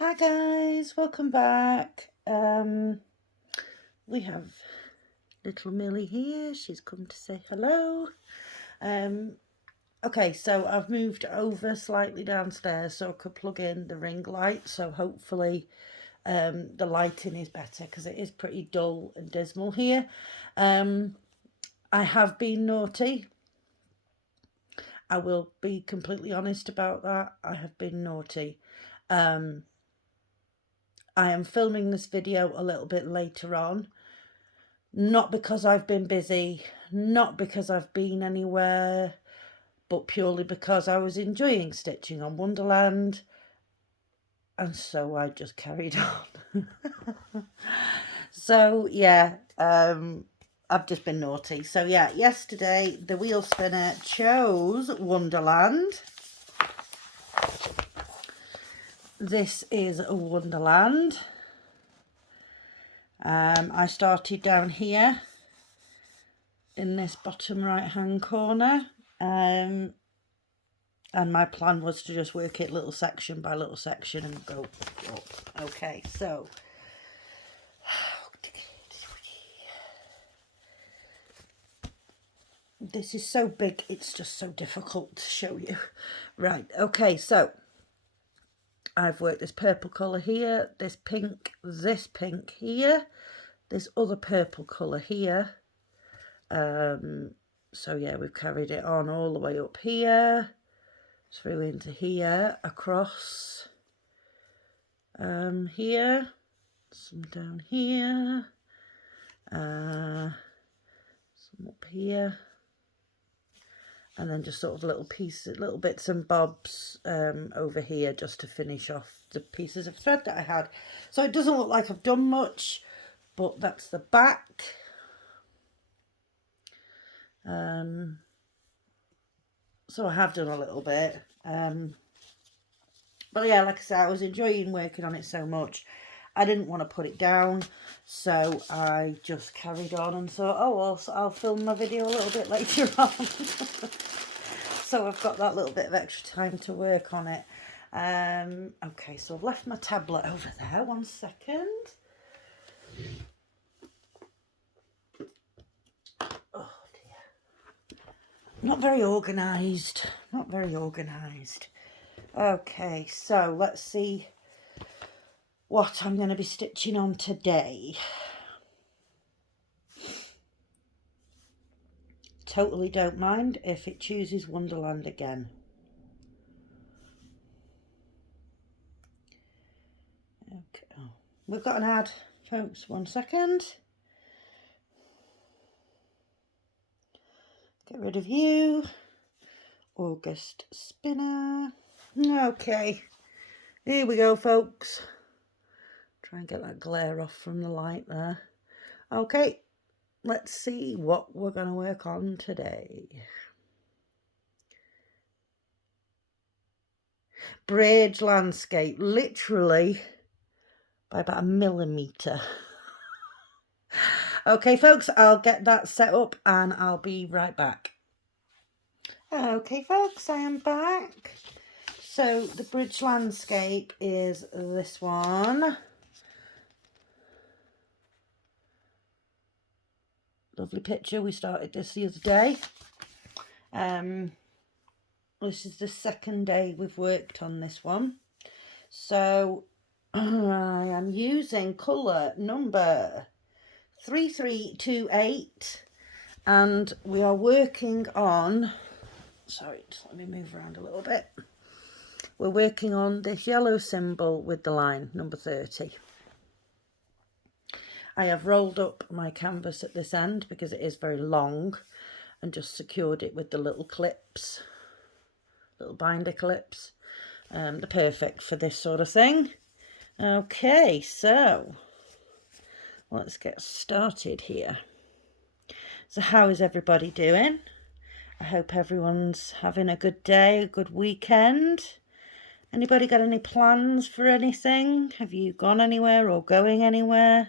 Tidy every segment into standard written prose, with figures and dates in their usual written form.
Hi guys, welcome back. We have little Millie here. She's come to say hello. Okay, so I've moved over slightly downstairs so I could plug in the ring light. So hopefully the lighting is better because it is pretty dull and dismal here. I have been naughty. I will be completely honest about that. I have been naughty. I am filming this video a little bit later on. Not because I've been busy, not because I've been anywhere, but purely because I was enjoying stitching on Wonderland. And so I just carried on. So yeah, I've just been naughty. So yeah, yesterday the wheel spinner chose Wonderland. This is Wonderland. I started down here in this bottom right hand corner, and my plan was to just work it little section by little section and go up. Okay, so this is so big, it's just so difficult to show you. Right, okay, so I've worked this purple colour here, this pink here, this other purple colour here. So yeah, we've carried it on all the way up here, through into here, across here, some down here, some up here, and then just sort of little pieces, little bits and bobs over here just to finish off the pieces of thread that I had. So it doesn't look like I've done much, but that's the back. So I have done a little bit. But yeah, like I said, I was enjoying working on it so much. I didn't want to put it down, so I just carried on and thought, oh, well, I'll film my video a little bit later on. So I've got that little bit of extra time to work on it. Okay, so I've left my tablet over there. 1 second. Oh dear. Not very organised. Not very organised. Okay, so let's see what I'm going to be stitching on today. Totally don't mind if it chooses Wonderland again. Okay, oh, we've got an ad, folks. 1 second. Get rid of you. August spinner. Okay, here we go, folks. Try and get that glare off from the light there. Okay, let's see what we're going to work on today. Bridge landscape, literally by about 1 millimetre. Okay, folks, I'll get that set up and I'll be right back. Okay, folks, I am back. So the bridge landscape is this one. Lovely picture. We started this the other day. This is the second day we've worked on this one. So I am using colour number 3328 and we are working on, sorry, just let me move around a little bit. We're working on this yellow symbol with the line number 30. I have rolled up my canvas at this end because it is very long and just secured it with the little clips, little binder clips. They're perfect for this sort of thing. Okay, so let's get started here. So how is everybody doing? I hope everyone's having a good day, a good weekend. Anybody got any plans for anything? Have you gone anywhere or going anywhere?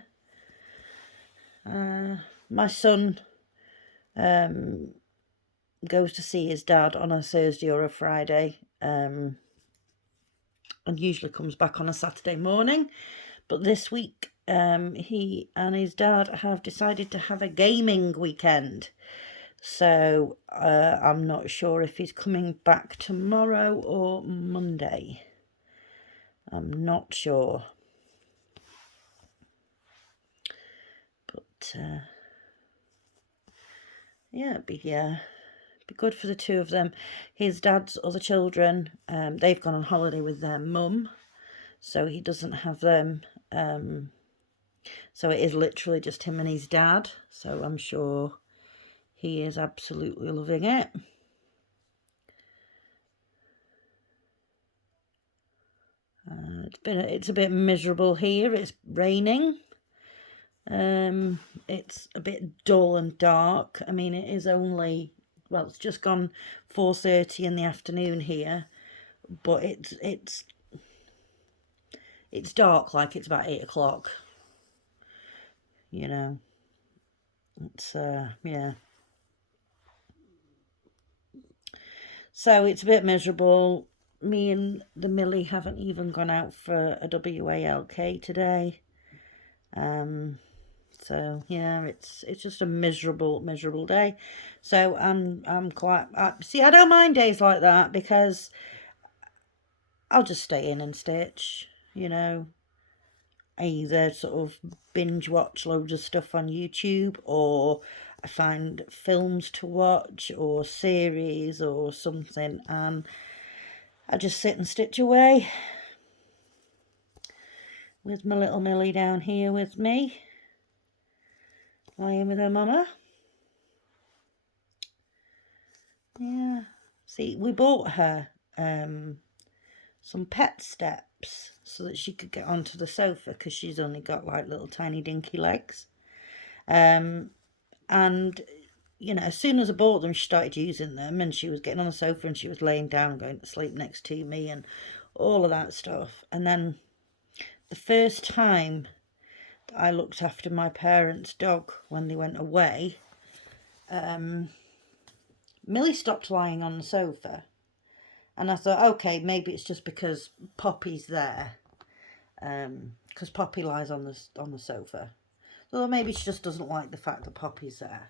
My son goes to see his dad on a Thursday or a Friday. and usually comes back on a Saturday morning. But this week, he and his dad have decided to have a gaming weekend. So I'm not sure if he's coming back tomorrow or Monday. I'm not sure. But yeah, it'd be good for the two of them. His dad's other children, they've gone on holiday with their mum, so he doesn't have them. So it is literally just him and his dad. So I'm sure he is absolutely loving it. It's a bit miserable here. It's raining. It's a bit dull and dark. I mean, it is only, well, it's just gone 4:30 in the afternoon here, but it's dark like it's about 8 o'clock. You know, it's yeah. So it's a bit miserable. Me and the Millie haven't even gone out for a WALK today. So yeah, it's just a miserable day. So I'm quite see, I don't mind days like that because I'll just stay in and stitch, you know. I either sort of binge watch loads of stuff on YouTube, or I find films to watch or series or something, and I just sit and stitch away with my little Millie down here with me, lying with her mama. Yeah. See, we bought her some pet steps so that she could get onto the sofa, because she's only got like little tiny dinky legs. And you know, as soon as I bought them, she started using them, and she was getting on the sofa and she was laying down going to sleep next to me and all of that stuff. And then the first time that I looked after my parents' dog when they went away, Millie stopped lying on the sofa, and I thought, okay, maybe it's just because Poppy's there, because Poppy lies on the sofa. So maybe she just doesn't like the fact that Poppy's there.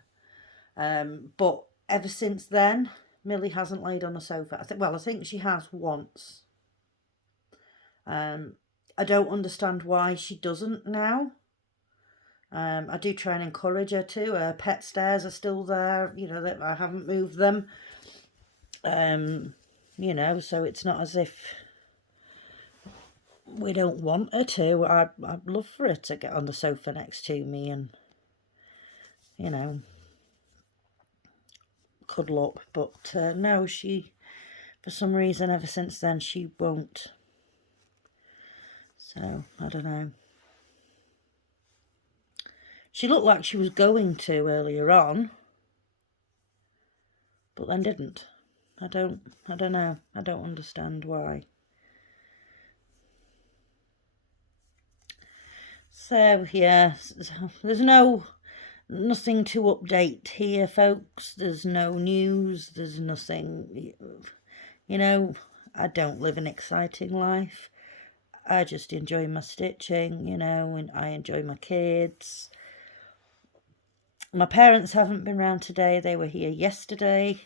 But ever since then, Millie hasn't laid on the sofa. I think she has once. I don't understand why she doesn't now. I do try and encourage her to. Her pet stairs are still there. You know, that I haven't moved them. You know, so it's not as if we don't want her to. I'd love for her to get on the sofa next to me and, you know, cuddle up. But no, she, for some reason, ever since then, she won't. So, I don't know. She looked like she was going to earlier on, but then didn't. I don't know. I don't understand why. So, yeah, there's nothing to update here, folks. There's no news. There's nothing, you know, I don't live an exciting life. I just enjoy my stitching, you know, and I enjoy my kids. My parents haven't been round today. They were here yesterday.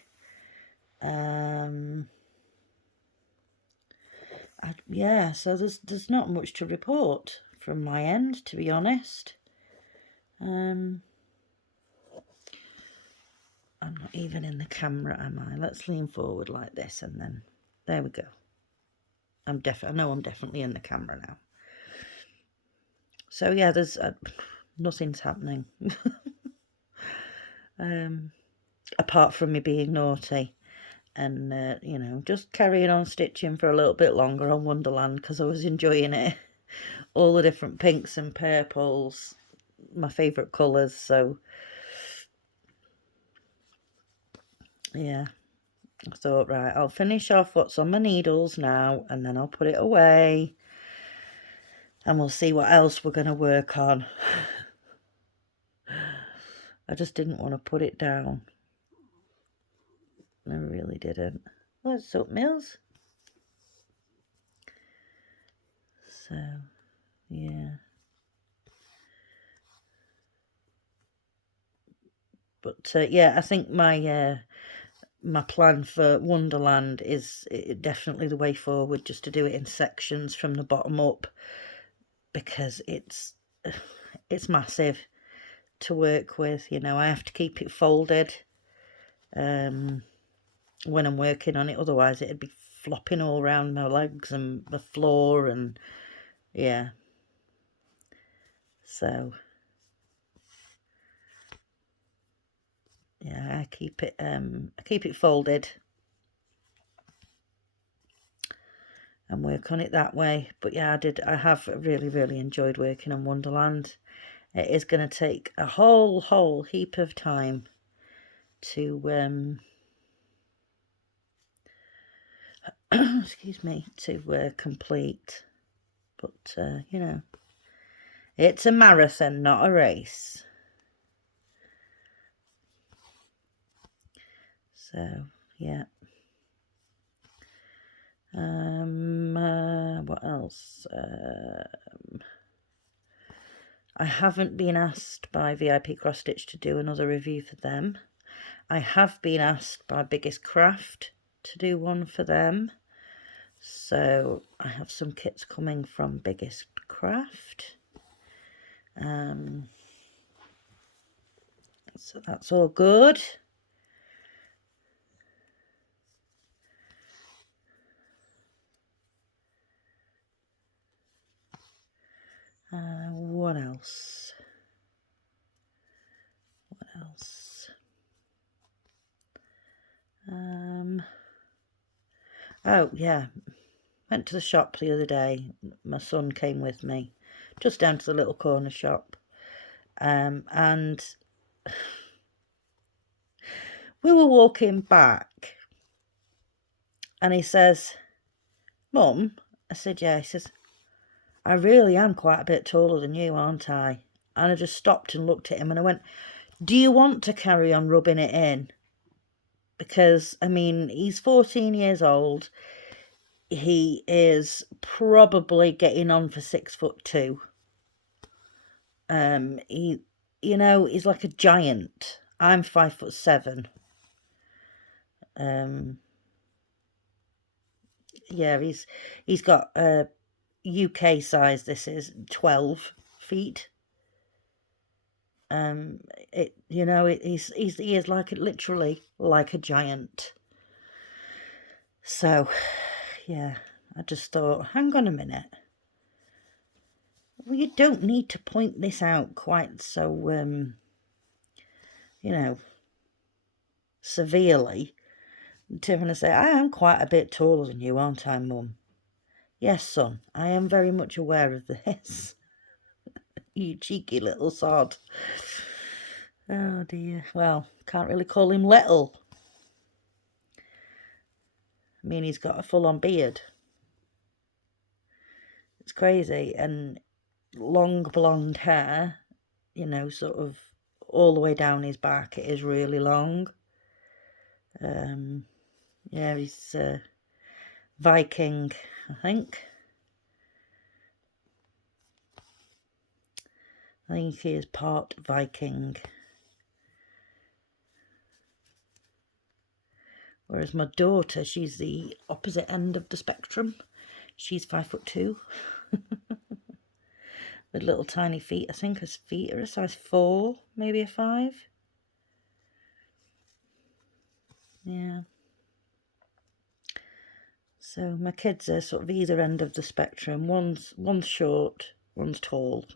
Yeah, so there's not much to report from my end, to be honest. I'm not even in the camera, am I? Let's lean forward like this, and then there we go. I know I'm definitely in the camera now. So yeah, there's nothing's happening apart from me being naughty and you know, just carrying on stitching for a little bit longer on Wonderland, because I was enjoying it. All the different pinks and purples, my favourite colours. So yeah, I thought, right, I'll finish off what's on my needles now, and then I'll put it away, and we'll see what else we're going to work on. I just didn't want to put it down. I really didn't. What's up, Mills? So, yeah. But, yeah, I think my plan for Wonderland is definitely the way forward, just to do it in sections from the bottom up, because it's massive to work with. You know, I have to keep it folded when I'm working on it, otherwise it'd be flopping all around my legs and the floor, and yeah. So yeah, I keep it folded and work on it that way. But yeah, I have really enjoyed working on Wonderland. It is going to take a whole heap of time to excuse me, to complete. But you know, it's a marathon, not a race. So yeah. What else? I haven't been asked by VIP Cross Stitch to do another review for them. I have been asked by Biggest Craft to do one for them. So I have some kits coming from Biggest Craft. So that's all good. What else? What else? Oh yeah, went to the shop the other day. My son came with me, just down to the little corner shop, and we were walking back, and he says, "Mum," I said, "Yeah." He says, "I really am quite a bit taller than you, aren't I?" And I just stopped and looked at him, and I went, "Do you want to carry on rubbing it in?" Because, I mean, he's 14 years old. He is probably getting on for 6'2". You know, he's like a giant. I'm 5'7". Yeah, he's got UK size. This is 12 feet. You know, he is like literally like a giant. So, yeah, I just thought, hang on a minute. Well, you don't need to point this out quite so, you know, severely. Tim and I say, I am quite a bit taller than you, aren't I, Mum? Yes, son, I am very much aware of this. You cheeky little sod. Oh dear. Well, can't really call him little. I mean, he's got a full-on beard. It's crazy. And long blonde hair, you know, sort of all the way down his back. It is really long. Yeah, he's Viking, I think. I think he is part Viking. Whereas my daughter, she's the opposite end of the spectrum. She's 5'2". With little tiny feet. I think her feet are a size 4, maybe a 5. Yeah. So my kids are sort of either end of the spectrum. One's short, one's tall.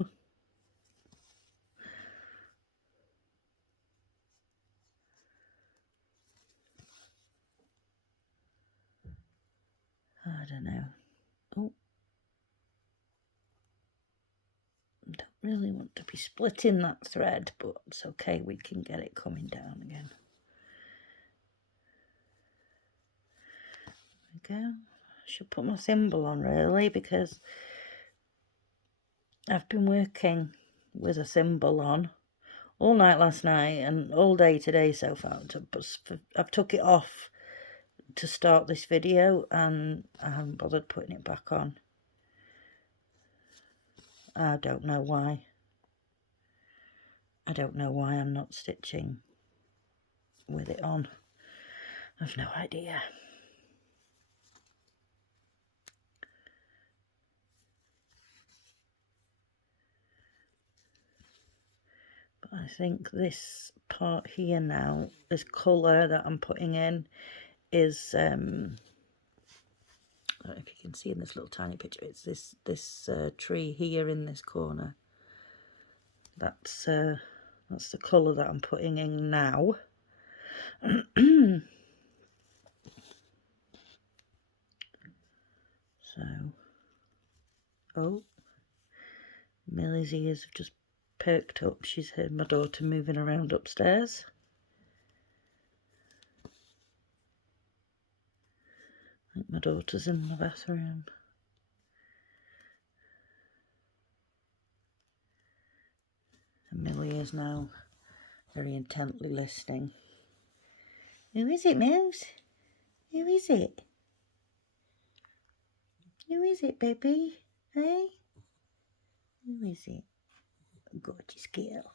I don't know. Oh. Don't really want to be splitting that thread, but it's okay. We can get it coming down again. There we go. I should put my thimble on really, because I've been working with a thimble on all night last night and all day today so far. I've took it off to start this video and I haven't bothered putting it back on. I don't know why. I don't know why I'm not stitching with it on. I've no idea. But I think this part here now, this colour that I'm putting in is, I don't know if you can see in this little tiny picture, it's this tree here in this corner. That's the colour that I'm putting in now. So, oh, Millie's ears have just perked up. She's heard my daughter moving around upstairs. I think my daughter's in the bathroom. And Millie is now very intently listening. Who is it, Mouse? Who is it? Who is it, baby? Hey? Who is it? Gorgeous girl.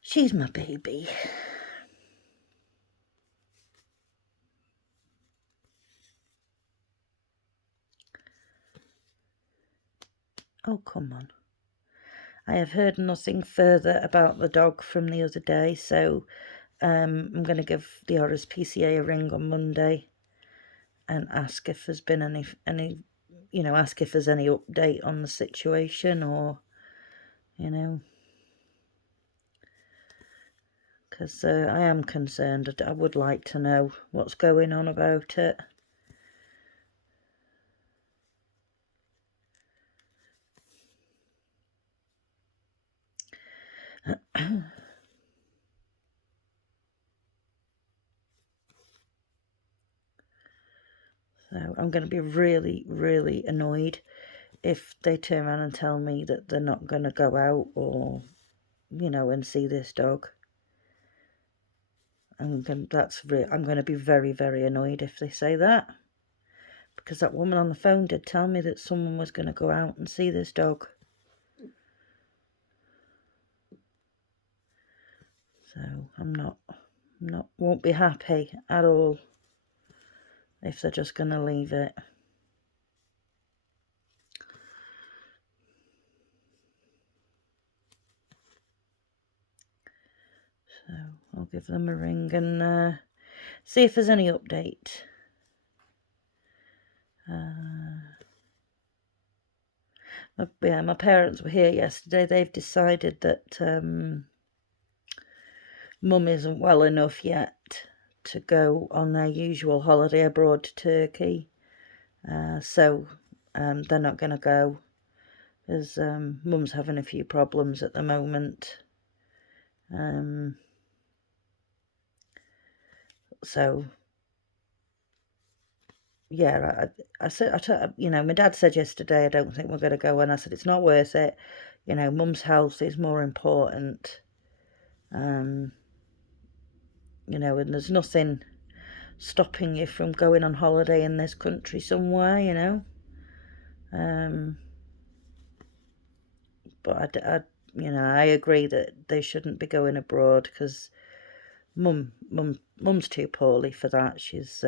She's my baby. Oh, come on. I have heard nothing further about the dog from the other day, so I'm going to give the RSPCA a ring on Monday and ask if there's been any, ask if there's any update on the situation, or, because I am concerned. I would like to know what's going on about it. So I'm going to be really, really annoyed if they turn around and tell me that they're not going to go out or, and see this dog. I'm going to be very, very annoyed if they say that. Because that woman on the phone did tell me that someone was going to go out and see this dog. So won't be happy at all if they're just going to leave it. So I'll give them a ring and see if there's any update. My parents were here yesterday. They've decided that Mum isn't well enough yet to go on their usual holiday abroad to Turkey. So they're not going to go, as Mum's having a few problems at the moment. So yeah, I said, my dad said yesterday, I don't think we're going to go, and I said it's not worth it. Mum's health is more important. And there's nothing stopping you from going on holiday in this country somewhere, but I agree that they shouldn't be going abroad, because Mum's too poorly for that. She's,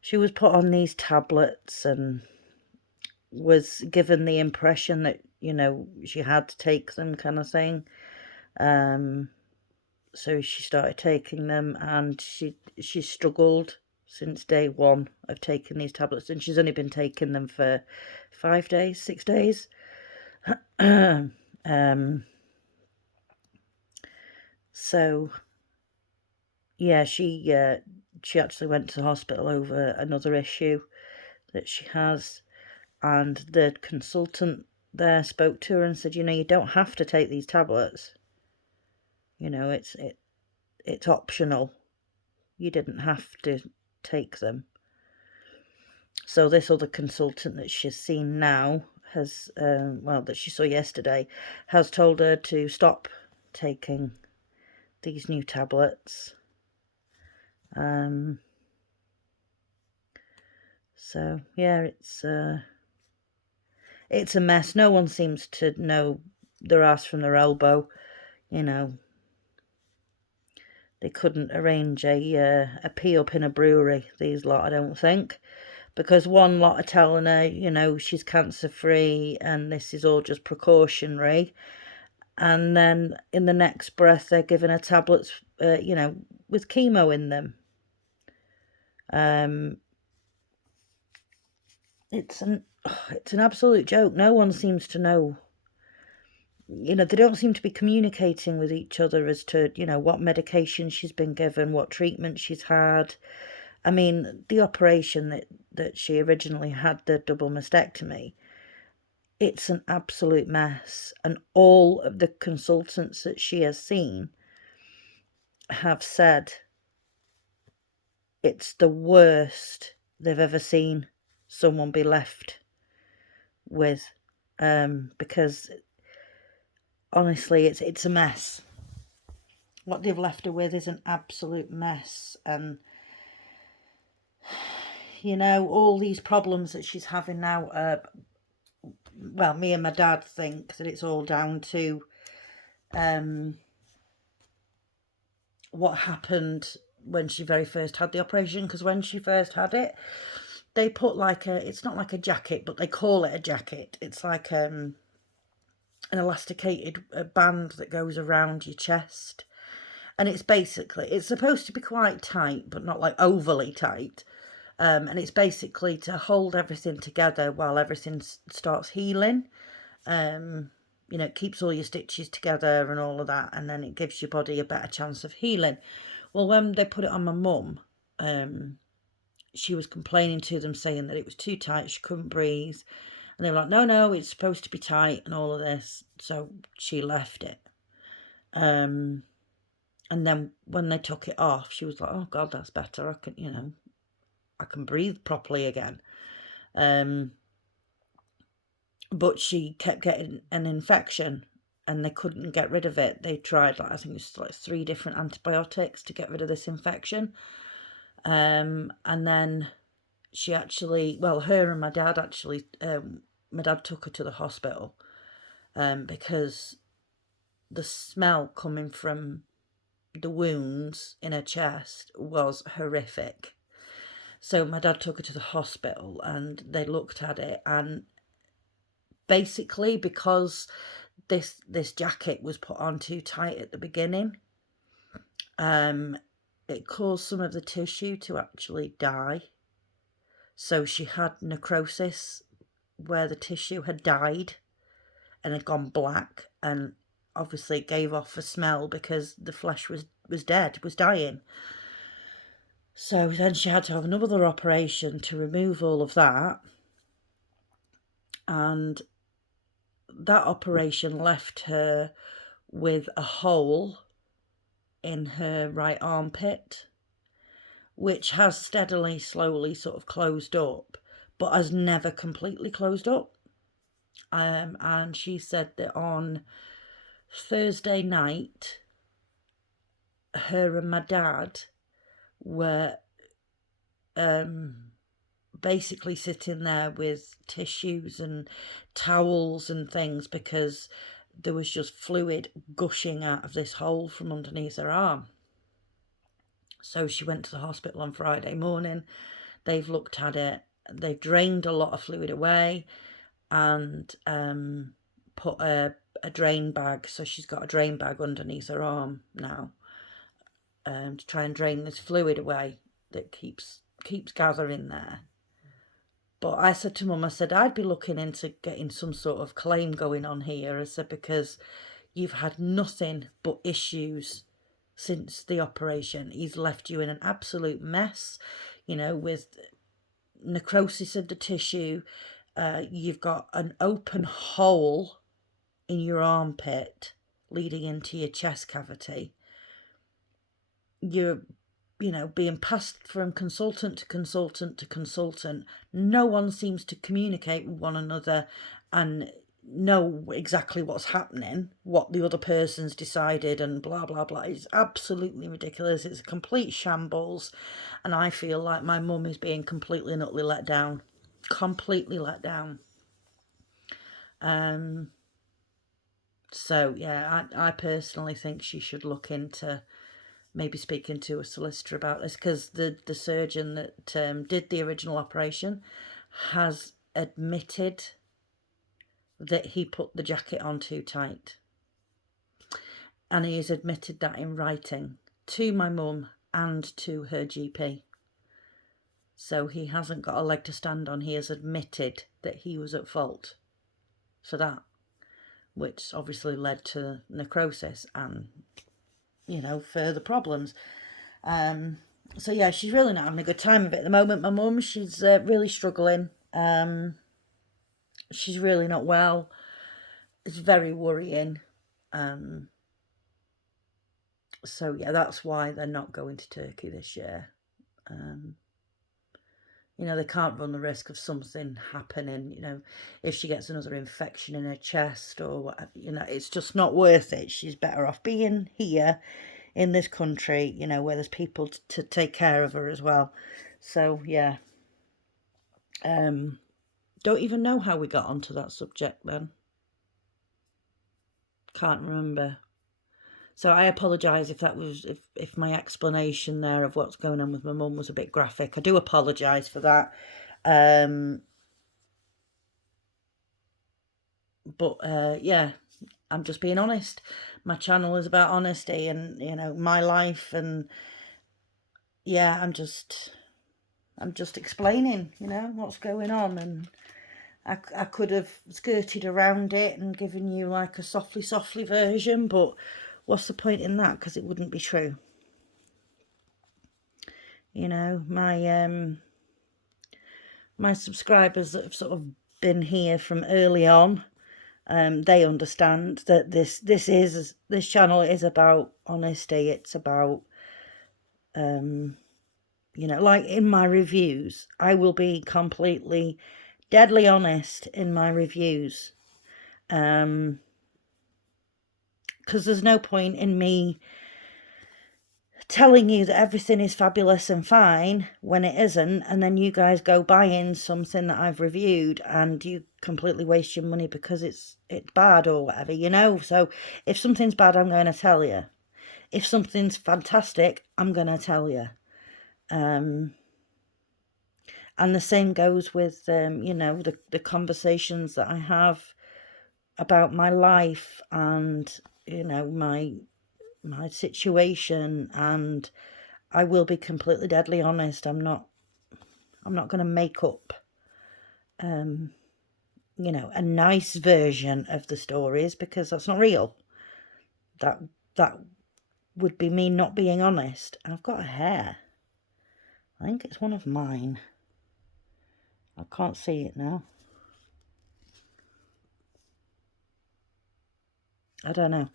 she was put on these tablets and was given the impression that, she had to take them, kind of thing. So she started taking them, and she struggled since day one of taking these tablets, and she's only been taking them for 5 days, 6 days. So yeah, she actually went to the hospital over another issue that she has, and the consultant there spoke to her and said, you don't have to take these tablets. It's optional. You didn't have to take them. So this other consultant that she's seen now has, that she saw yesterday, has told her to stop taking these new tablets. So yeah, it's It's a mess. No one seems to know their ass from their elbow. You know, they couldn't arrange a pee up in a brewery, these lot, I don't think. Because one lot are telling her, you know, she's cancer-free and this is all just precautionary. And then in the next breath, they're giving her tablets, you know, with chemo in them. It's an absolute joke. No one seems to know. You know, they don't seem to be communicating with each other as to, you know, what medication she's been given, what treatment she's had. I mean, the operation that she originally had, the double mastectomy, it's an absolute mess. And all of the consultants that she has seen have said it's the worst they've ever seen someone be left with. Because honestly, it's a mess. What they've left her with is an absolute mess. And you know, all these problems that she's having now, well, me and my dad think that it's all down to what happened when she very first had the operation. Because when she first had it, they put like it's not like a jacket, but they call it a jacket. It's like an elasticated band that goes around your chest. And it's supposed to be quite tight, but not like overly tight. And it's basically to hold everything together while everything starts healing. You know, it keeps all your stitches together and all of that, and then it gives your body a better chance of healing. Well, when they put it on my mum, she was complaining to them, saying that it was too tight, she couldn't breathe. And they were like, no, it's supposed to be tight and all of this. So she left it. And then when they took it off, she was like, oh God, that's better. I can, you know, I can breathe properly again. But she kept getting an infection and they couldn't get rid of it. They tried, like, I think it's like 3 different antibiotics to get rid of this infection. And then she actually, well, her and my dad actually, my dad took her to the hospital because the smell coming from the wounds in her chest was horrific. So my dad took her to the hospital and they looked at it, and basically because this jacket was put on too tight at the beginning, it caused some of the tissue to actually die. So she had necrosis where the tissue had died and had gone black, and obviously it gave off a smell because the flesh was dead, was dying. So then she had to have another operation to remove all of that. And that operation left her with a hole in her right armpit, which has steadily, slowly sort of closed up, but has never completely closed up. And she said that on Thursday night, her and my dad were basically sitting there with tissues and towels and things because there was just fluid gushing out of this hole from underneath her arm. So she went to the hospital on Friday morning. They've looked at it. They've drained a lot of fluid away and put a drain bag. So she's got a drain bag underneath her arm now to try and drain this fluid away that keeps gathering there. But I said to Mum, I said, I'd be looking into getting some sort of claim going on here. I said, because you've had nothing but issues since the operation. He's left you in an absolute mess, you know, with necrosis of the tissue. You've got an open hole in your armpit leading into your chest cavity. You're, you know, being passed from consultant to consultant to consultant. No one seems to communicate with one another and know exactly what's happening, what the other person's decided, and blah blah blah. It's absolutely ridiculous. It's a complete shambles, and I feel like my mum is being completely and utterly let down. Completely let down. So yeah, I personally think she should look into maybe speaking to a solicitor about this, because the surgeon that did the original operation has admitted that he put the jacket on too tight, and he's admitted that in writing to my mum and to her GP. So he hasn't got a leg to stand on. He has admitted that he was at fault for that, which obviously led to necrosis and, you know, further problems. So yeah, she's really not having a good time of it at the moment. My mum, she's really struggling. She's really not well. It's very worrying. So yeah, that's why they're not going to Turkey this year. You know, they can't run the risk of something happening, you know, if she gets another infection in her chest or whatever, you know, it's just not worth it. She's better off being here in this country, you know, where there's people to take care of her as well. So, yeah. Don't even know how we got onto that subject then. Can't remember. So I apologise if that was, if my explanation there of what's going on with my mum was a bit graphic. I do apologise for that. But yeah, I'm just being honest. My channel is about honesty and, you know, my life, and yeah, I'm just explaining, you know, what's going on. And I could have skirted around it and given you like a softly version, but what's the point in that? Because it wouldn't be true. You know, my subscribers that have sort of been here from early on, they understand that this channel is about honesty. It's about, you know, like in my reviews, I will be completely deadly honest in my reviews, because there's no point in me telling you that everything is fabulous and fine when it isn't, and then you guys go buying something that I've reviewed and you completely waste your money because it's bad or whatever, you know. So if something's bad, I'm going to tell you. If something's fantastic, I'm going to tell you. And the same goes with you know, the conversations that I have about my life and, you know, my situation, and I will be completely deadly honest. I'm not going to make up, you know, a nice version of the stories, because that's not real. That would be me not being honest. I've got a hair. I think it's one of mine. I can't see it now. I don't know.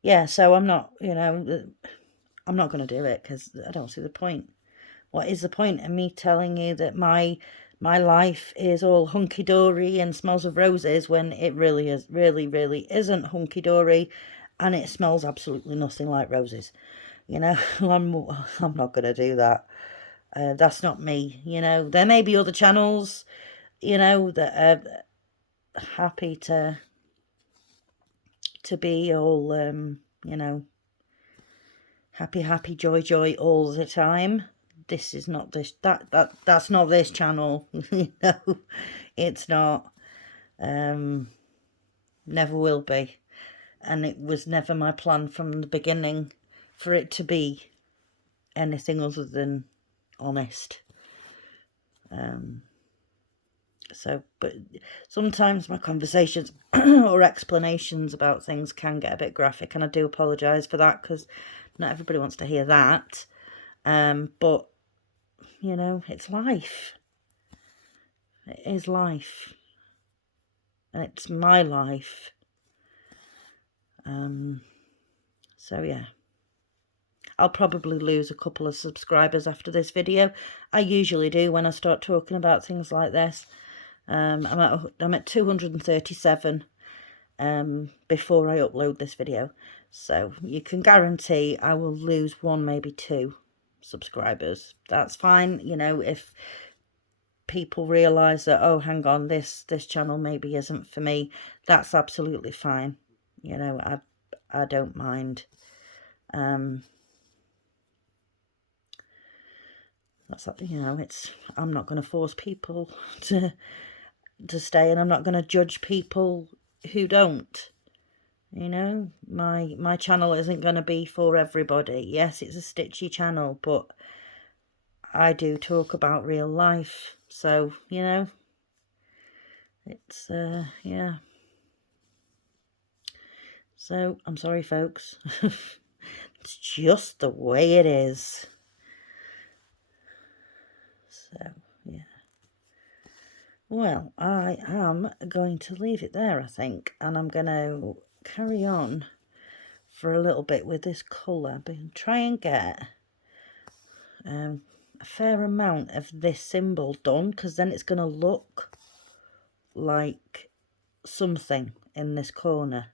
Yeah, so I'm not, you know, I'm not going to do it because I don't see the point. What is the point of me telling you that my life is all hunky-dory and smells of roses when it really isn't hunky-dory, and it smells absolutely nothing like roses? You know, I'm not going to do that. That's not me, you know. There may be other channels, you know, that are happy to be all, you know, happy, joy all the time. This is not this, that's not this channel. You know, it's not. Never will be. And it was never my plan from the beginning for it to be anything other than honest. So, but sometimes my conversations or explanations about things can get a bit graphic, and I do apologise for that, because not everybody wants to hear that. But, you know, it's life. It is life. And it's my life. So, yeah. I'll probably lose a couple of subscribers after this video. I usually do when I start talking about things like this. I'm at 237 before I upload this video. So you can guarantee I will lose one, maybe two subscribers. That's fine. You know, if people realise that, oh, hang on, this channel maybe isn't for me, that's absolutely fine. You know, I don't mind. That's, you know, I'm not going to force people to stay, and I'm not going to judge people who don't. You know, my channel isn't going to be for everybody. Yes, it's a stitchy channel, but I do talk about real life, so, you know, it's, yeah. So, I'm sorry, folks. It's just the way it is. So, yeah. Well, I am going to leave it there, I think, and I'm going to carry on for a little bit with this colour, but try and get a fair amount of this symbol done, because then it's going to look like something in this corner.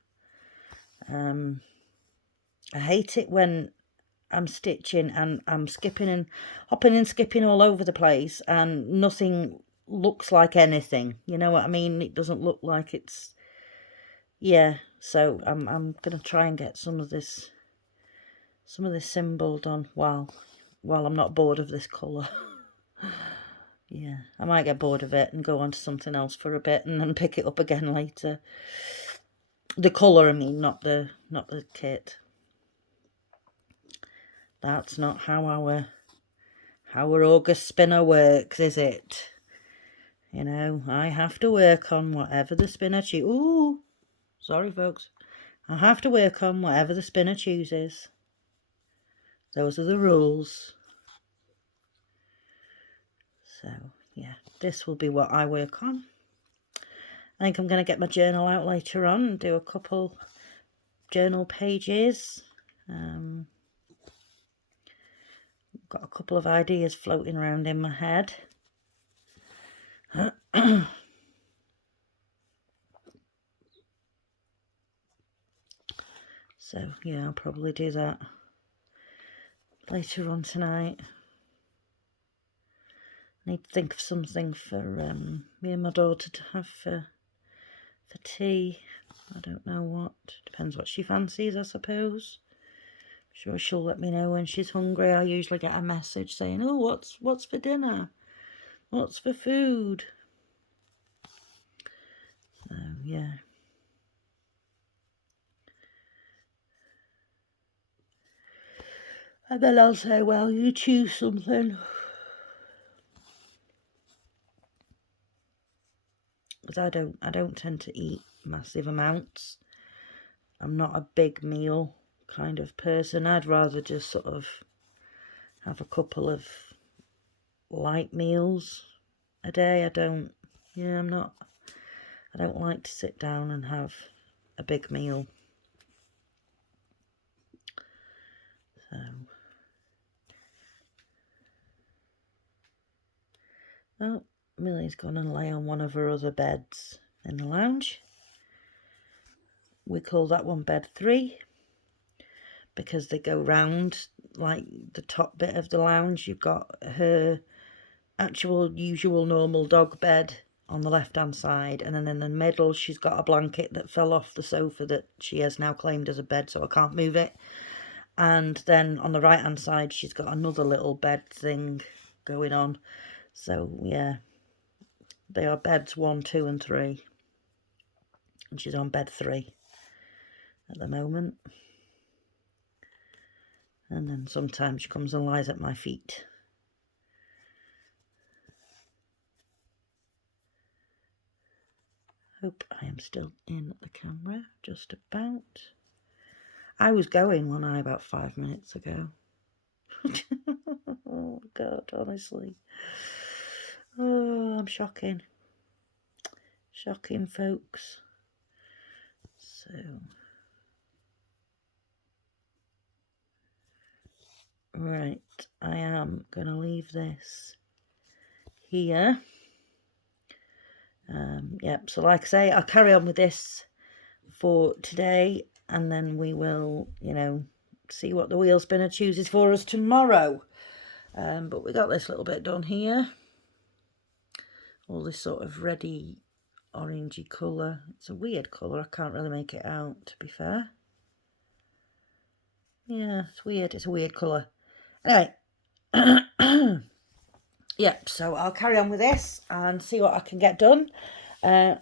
I hate it when I'm stitching and I'm skipping and hopping and skipping all over the place and nothing looks like anything. You know what I mean? It doesn't look like it's, yeah. So I'm gonna try and get some of this symbol done while I'm not bored of this colour. Yeah, I might get bored of it and go on to something else for a bit and then pick it up again later. The colour, I mean, not the kit. That's not how our August spinner works, is it? You know, I have to work on whatever the spinner chooses. Ooh, sorry, folks. I have to work on whatever the spinner chooses. Those are the rules. So, yeah, this will be what I work on. I think I'm going to get my journal out later on and do a couple journal pages. Got a couple of ideas floating around in my head. So, yeah, I'll probably do that later on tonight. I need to think of something for me and my daughter to have for tea. I don't know what. Depends what she fancies, I suppose. I'm sure she'll let me know when she's hungry. I usually get a message saying, oh, what's for dinner? What's for food? So, yeah. And then I'll say, well, you choose something. Because I don't tend to eat massive amounts. I'm not a big meal kind of person. I'd rather just sort of have a couple of light meals a day. I don't like to sit down and have a big meal. So, oh, Millie's gone and lay on one of her other beds in the lounge. We call that one bed 3 because they go round, like the top bit of the lounge. You've got her actual usual normal dog bed on the left hand side, and then in the middle she's got a blanket that fell off the sofa that she has now claimed as a bed, so I can't move it. And then on the right hand side she's got another little bed thing going on. So yeah, they are beds 1, 2 and 3, and she's on bed 3 at the moment. And then sometimes she comes and lies at my feet. Hope I am still in the camera, just about. I was going, wasn't I, about 5 minutes ago? Oh, God, honestly. Oh, I'm shocking. Shocking, folks. So, right, I am going to leave this here. Yep, so like I say, I'll carry on with this for today, and then we will, you know, see what the wheel spinner chooses for us tomorrow. But we got this little bit done here. all this sort of reddy orangey colour. It's a weird colour, I can't really make it out, to be fair. Yeah, it's weird, it's a weird colour. Anyway, yep, so I'll carry on with this and see what I can get done. And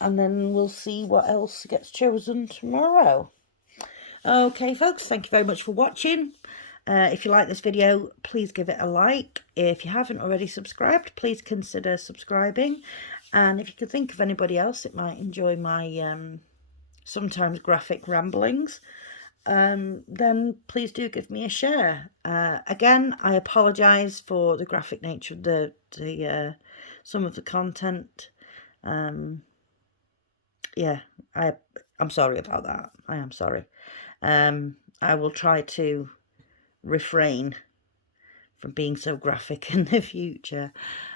then we'll see what else gets chosen tomorrow. Okay, folks, thank you very much for watching. If you like this video, please give it a like. If you haven't already subscribed, please consider subscribing. And if you could think of anybody else that might enjoy my sometimes graphic ramblings, then please do give me a share. Again, I apologise for the graphic nature of the some of the content. Yeah, I'm sorry about that. I am sorry. I will try to refrain from being so graphic in the future.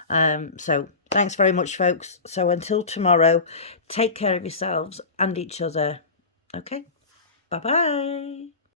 So thanks very much, folks. So until tomorrow, take care of yourselves and each other. Okay, bye-bye.